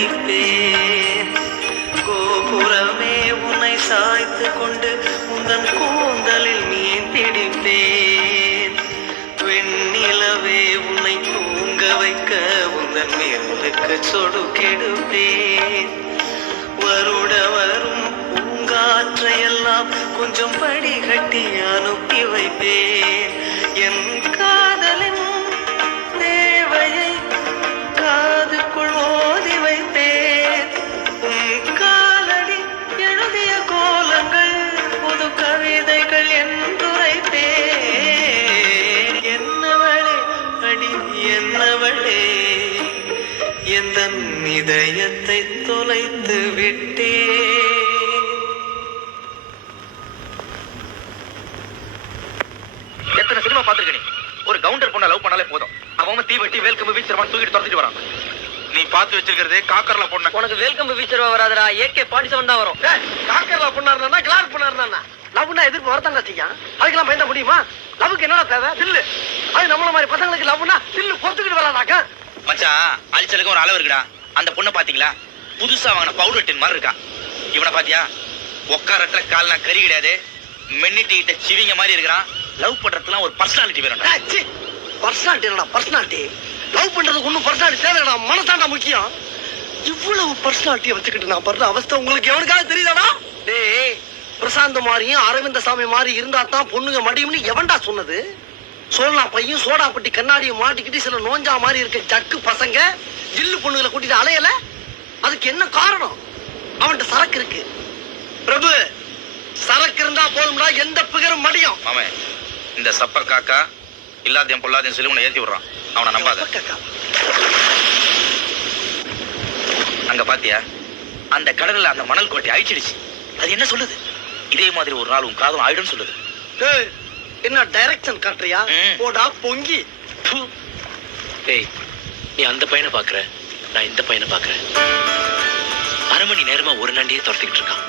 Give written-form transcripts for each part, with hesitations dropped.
பிடிப்பேன். கோபுரமே உன்னை சாய்த்து கொண்டு உந்தன் கூந்தலில் மீன் பிடிப்பேன். வெண்ணிலவே உன்னை தூங்க வைக்க உந்தன் மேலுக்கு சொடுக்கெடுப்பேன். வருட வரும் பூங்காற்றையெல்லாம் கொஞ்சம் படிகட்டி அனுப்பி வைப்பேன். என் காதலின் தேவையை காதுக்குள் ஓதி வைப்பேன். உன் காலடி எழுதிய கோலங்கள் புது கவிதைகள் என்றுரைப்பேன். என்னவளே அடி என்னவளே எந்தன் இதயத்தை தொலைத்து விட்டேன். எத்தனை சினிமா பாத்துருக்க நீ? ஒரு கவுண்டர் பொண்ண லவ் பண்ணாலே போதும், அவன் தீ வெட்டி வேல்கம்பு வீச்சரவான் தூக்கிட்டு துரத்திட்டு வரான். நீ பாத்து வச்சிருக்கிறதே காக்கர்ல பொண்ணு. உனக்கு வேல்கம்பு வீச்சரவா வராதரா, AK-47 தான் வரும். காக்கர்ல பொண்ணா இருந்தா கிளாஸ் பொண்ணா இருந்தா லவ்னா எதிர்ப்பு வரத்தாங்க செய்யும். அதுக்கெல்லாம் பயந்த முடியுமா? லவ்வுக்கு என்னடா தேவை? தில்லு. அது நம்மள மாதிரி பசங்களுக்கு லவ்னா தில்லு பொத்துக்கிட்டு வராதாக்க. மச்சான், அழிச்சலுக்கு ஒரு அளவு இருக்குடா. அந்த பொண்ணை பாத்தீங்களா? புதுசா வாங்கின பவுடர் டின் மாதிரி இருக்கா. இவனை பாத்தியா? உட்காரற்ற கால்னா கறி கிடையாது, மென்னிட்டு சிவிங்க மாதிரி இருக்கிறான். லவ் பண்றதுலாம் ஒரு பர்சனாலிட்டி வேணும். பர்சனாலிட்டி என்னடா பர்சனாலிட்டி? லவ் பண்றதுக்கு ஒன்னும் பர்சனாலிட்டி தேவைடா, மனசாண்டா முக்கியம். இவ்வளவு பர்சனாலிட்டியை வச்சுக்கிட்டு நான் படுற அவஸ்தை உங்களுக்கு எவனுக்காக தெரியுதாடா? டேய், பிரசாந்த் மாதிரியும் அரவிந்த சாமி மாதிரி இருந்தா தான் பொண்ணுங்க மடியும்னு எவன்டா சொன்னது? சோழனா பையன் சோடாப்பட்டி கண்ணாடியை மாட்டிக்கிட்டு சில நோஞ்சா மாதிரி இருக்க ஜக்கு பசங்க ஜில்லு பொண்ணுங்களை கூட்டிட்டு அலையல. அதுக்கு என்ன காரணம்? அவன்கிட்ட சரக்கு இருக்கு. பிரபு, சரக்கு இருந்தா போதும்டா, எந்த பிகரும் மடியும். ஆமா, இந்த சப்ப காக்கா இல்லாதையும் பொல்லாதையும் சொல்லி உன்னை ஏத்தி விடுறான். அவனை நம்பாத. அங்க பாத்தியா? அந்த கடல்ல அந்த மணல் கோட்டை அழிச்சிடுச்சு. அது என்ன சொல்லுது? இதே மாதிரி ஒரு நாள் உன் காதல் ஆயிடும் சொல்லுது. என்ன டைரக்ஷன் காட்டுறியா? போடா பொங்கி. டேய், நீ அந்த பையனை பாக்குற, நான் இந்த பையனை பாக்குறேன். அரை மணி நேரமா ஒரு நண்டியே துரத்திக்கிட்டு இருக்கான்.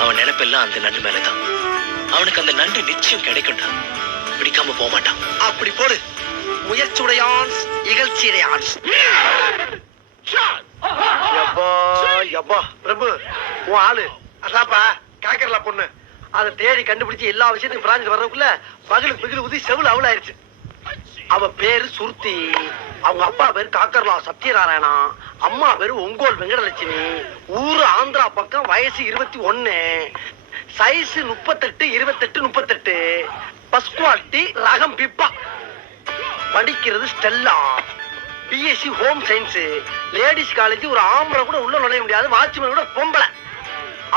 அவன் நினைப்பெல்லாம் அந்த நண்டு மேலதான். அவனுக்கு அந்த நண்டு நிச்சயம் கிடைக்கும்டா, பிடிக்காம போக மாட்டான். அப்படி போடு. முயற்சியுடையான் இகழ்ச்சியுடையான். பிரபு, உன் ஆளு அதாப்பா காக்கர்ல பொண்ணு. அதை தேடி கண்டுபிடிச்சு எல்லா விஷயத்தையும் பிராஞ்சிட்டு வர்றதுக்குள்ள பகலுக்கு பிகில் ஊதி செவுல அவளாயிருச்சு. அவ பேரு சுருத்தி, அவங்க அப்பா பேரு காக்கர்லா சத்யநாராயணா, அம்மா பேரு ஒங்கோல் வெங்கடலட்சுமி, ஊரு ஆந்திரா பக்கம், வயசு 21, சைஸ் 38, 28, 38, பஸ் குவாலிட்டி, ரகம் பிப்பா, படிக்கிறது Stella, BSc home science, ladies college, ஒரு ஆம்பளை கூட உள்ள நுழைய முடியாது, வாட்ச்மேன் கூட பொம்பளை.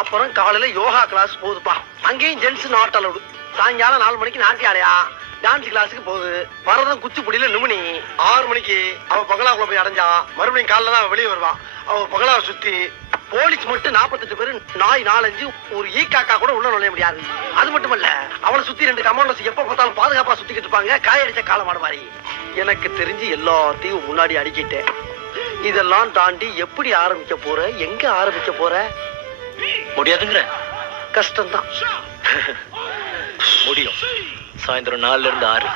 அப்புறம் காலையில யோகா கிளாஸ் போகுதுப்பா, அங்கேயும் ஜென்ஸ் நாட் அலவுடு. சாயங்காலம் 4 மணிக்கு நாட்டியாலயா டான்ஸ் கிளாஸுக்கு போகுது. வரதான் குச்சிப்புடியில நிமினி 6 மணிக்கு அவ பங்களாக்குள்ள போய் அடைஞ்சா, மறுபடியும் காலைல தான் வெளியே வருவான். அவ பங்களாவை சுத்தி போலீஸ் மட்டும் 48 பேரு, நாய் 4-5, ஒரு காக்கா கூட உள்ள நுழைய முடியாது. அது மட்டும் இல்ல, அவளை சுத்தி 2 கமாண்டர்ஸ் எப்ப பார்த்தாலும் பாதுகாப்பா சுத்திக்கிட்டு இருப்பாங்க, காயடிச்ச காலமாடு மாதிரி. எனக்கு தெரிஞ்சு எல்லாத்தையும் முன்னாடி அடிக்கிட்டேன். இதெல்லாம் தாண்டி எப்படி ஆரம்பிக்க போற, எங்க ஆரம்பிக்க போற? முடியாதுங்கிற? கஷ்டம்தான். முடியும். சாயந்தரம் 4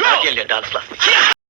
to 6 டான்ஸ் கிளாஸ்.